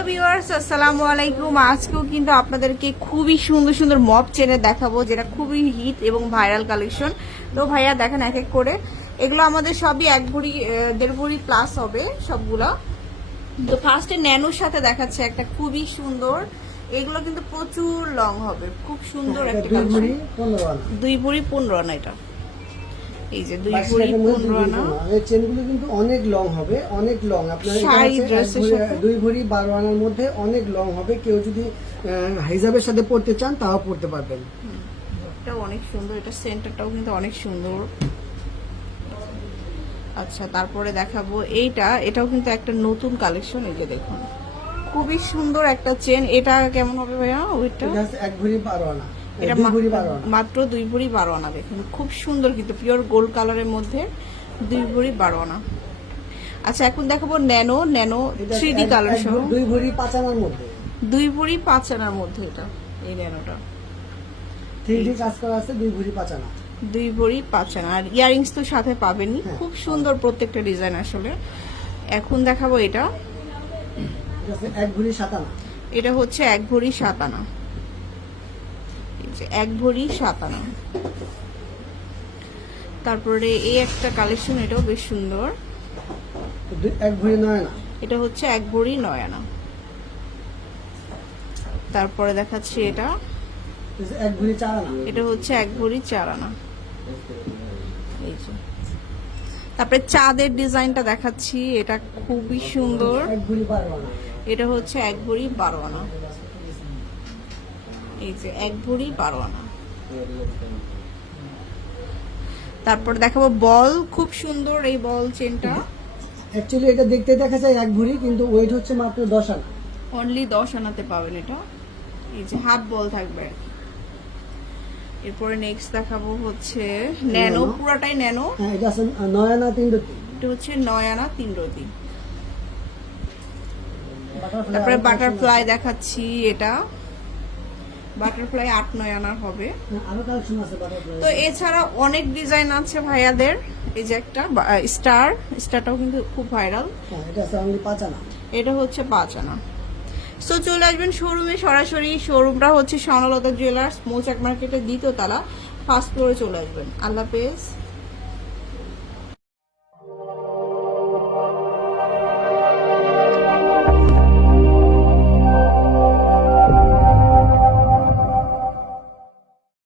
Hello viewers আসসালামু আলাইকুম। আজকেও কিন্তু আপনাদেরকে খুবই সুন্দর সুন্দর মপ চেনে দেখাবো যেটা খুবই হিট এবং ভাইরাল কালেকশন। তো ভাইয়া দেখেন এক এক করে। এগুলো আমাদের সবই এক ভরি দেড় ভরি প্লাস হবে সবগুলো। তো ফার্স্টে ন্যানোর সাথে দেখাচ্ছে একটা খুবই সুন্দর। এগুলো কিন্তু প্রচুর লং হবে। খুব সুন্দর একটা দুই কালেকশন। দুই ভরি পনেরো আনা এটা। এই যে দুই বাইশ ভরি পনেরো আনা এই চেনগুলো কিন্তু অনেক লং হবে অনেক লং। আপনার? দুই ভরি বারো আনার মধ্যে অনেক লং হবে। কেউ যদি হিজাবের সাথে পড়তে চান তাও পড়তে পারবেন। অনেক সুন্দর এটা সেন্টারটাও কিন্তু অনেক সুন্দর। আচ্ছা তারপরে দেখাবো এইটা। এটাও কিন্তু একটা নতুন কালেকশন এই যে দেখুন। খুবই সুন্দর একটা চেন। এটা কেমন হবে ভাইয়া ওইটা? এক ভরি বারো আনা। এটা মাত্র দুই ভরি বারো আনা দেখুন খুব সুন্দর কিন্তু পিওর গোল্ড কালারের মধ্যে দুই ভরি বারো আনা। আচ্ছা এখন দেখাবো nano nano three D colour সহ। দুই ভরি পাঁচ আনার মধ্যে। দুই ভরি পাঁচ আনার মধ্যে এটা এই ন্যানোটা। থ্রি ডি কাজ করা আছে দুই ভরি পাঁচ আনা। দুই ভরি পাঁচ আনা। আর ইয়ারিংস তো সাথে পাবেনই। হ্যাঁ। খুব সুন্দর প্রত্যেকটা ডিজাইন আসলে। এখন দেখাবো এটা। এটা এক ভরি সাত আনা। এটা হচ্ছে এক ভরি সাত আনা। যে এক ভরি সাত আনা তারপরে এই একটা কালেকশন এটাও বেশ সুন্দর। এক ভরি নয় এটা হচ্ছে এক ভরি নয় আনা। তারপরে দেখাচ্ছি এটা। এক ভরি চার আনা? এটা হচ্ছে এক ভরি চার আনা। এই যে। তারপরে চাঁদের ডিজাইনটা দেখাচ্ছি এটা খুবই সুন্দর। এটা হচ্ছে এক ভরি বারো আনা। এই যে এক ভরি বারো আনা। তারপর দেখাবো বল খুব সুন্দর এই বল চেনটা। অ্যাকচুয়ালি এটা দেখতে দেখা যায় এক ভরি কিন্তু ওয়েট হচ্ছে মাত্র দশ আনা। অনলি দশ আনাতে পাবেন এটা। এই যে হাফ বল থাকবে আর এরপরে নেক্সট দেখাবো হচ্ছে ন্যানো। পুরাটাই ন্যানো। হ্যাঁ এটা আছে নয় আনা তিন রতি। এটা হচ্ছে নয় আনা তিন রতি। তারপরে বাটারফ্লাই দেখাচ্ছি এটা। বাটারফ্লাই আট নয় আনার হবে। হ্যাঁ, তো এছাড়া অনেক ডিজাইন আছে ভাইয়াদের। এই যে একটা স্টার স্টারটাও কিন্তু খুব ভাইরাল। হ্যাঁ এটা হচ্ছে পাঁচ আনা। সো চলে আসবেন শোরুমে সরাসরি শোরুমটা হচ্ছে স্বর্ণলতা জুয়েলার্স মৌচাক মার্কেটের দ্বিতীয় তালা। ফার্স্ট ফ্লোরে চলে আসবেন। আল্লাহ হাফেজ।